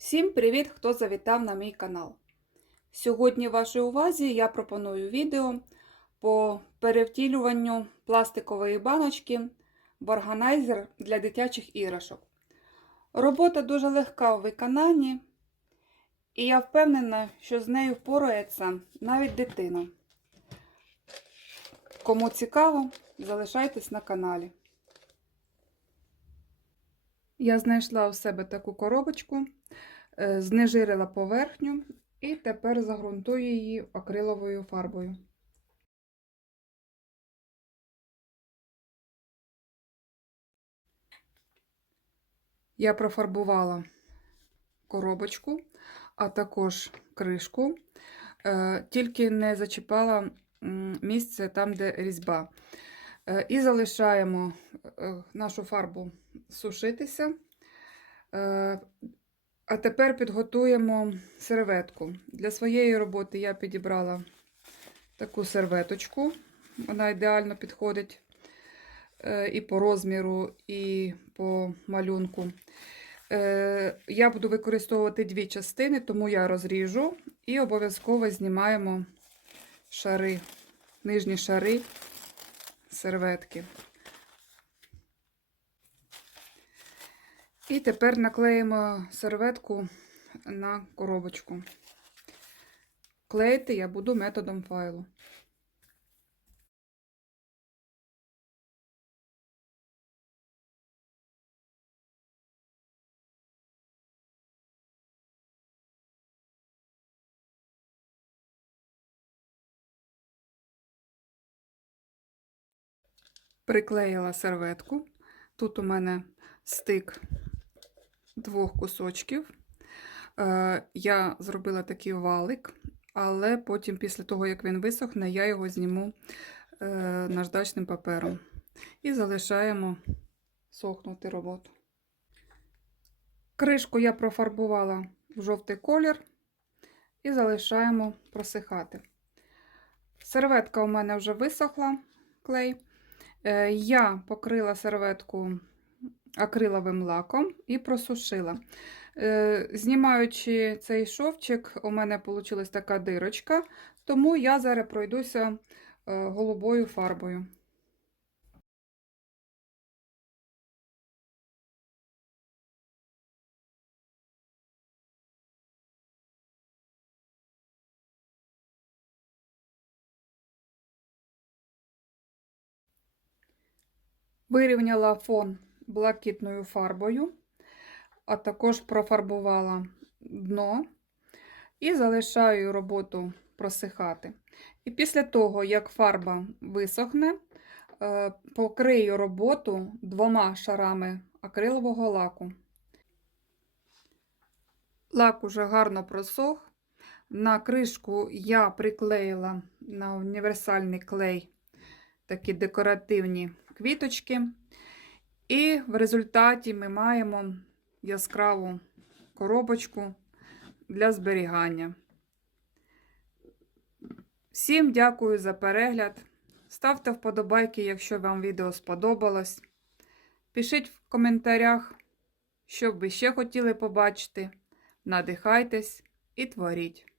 Всім привіт, хто завітав на мій канал. Сьогодні вашій увазі я пропоную відео по перевтілюванню пластикової баночки в органайзер для дитячих іграшок. Робота дуже легка у виконанні, і я впевнена, що з нею впорається навіть дитина. Кому цікаво, залишайтесь на каналі. Я знайшла у себе таку коробочку, знежирила поверхню і тепер загрунтую її акриловою фарбою. Я профарбувала коробочку, а також кришку, е, тільки не зачіпала місце там, де різьба. Е, І залишаємо е, нашу фарбу сушитися. А тепер підготуємо серветку. Для своєї роботи я підібрала таку серветочку. Вона ідеально підходить е, і по розміру, і по малюнку. Е, Я буду використовувати дві частини, тому я розріжу і обов'язково знімаємо шари, нижні шари серветки. І тепер наклеїмо серветку на коробочку. Клеїти я буду методом файлу. Приклеїла серветку. Тут у мене стик двох кусочків. Е, Я зробила такий валик, але потім, після того, як він висохне, я його зніму е, наждачним папером. І залишаємо сохнути роботу. Кришку я профарбувала в жовтий колір і залишаємо просихати. Серветка у мене вже висохла клей. Е, Я покрила серветку акриловим лаком і просушила. Е, Знімаючи цей шовчик, у мене вийшла така дирочка, тому я зараз пройдуся е, голубою фарбою. Вирівняла фон блакитною фарбою, а також профарбувала дно і залишаю роботу просихати. І після того, як фарба висохне, е, покрию роботу двома шарами акрилового лаку. Лак уже гарно просох. На кришку я приклеїла на універсальний клей такі декоративні квіточки. І в результаті ми маємо яскраву коробочку для зберігання. Всім дякую за перегляд. Ставте вподобайки, якщо вам відео сподобалось. Пишіть в коментарях, що б ви ще хотіли побачити. Надихайтесь і творіть.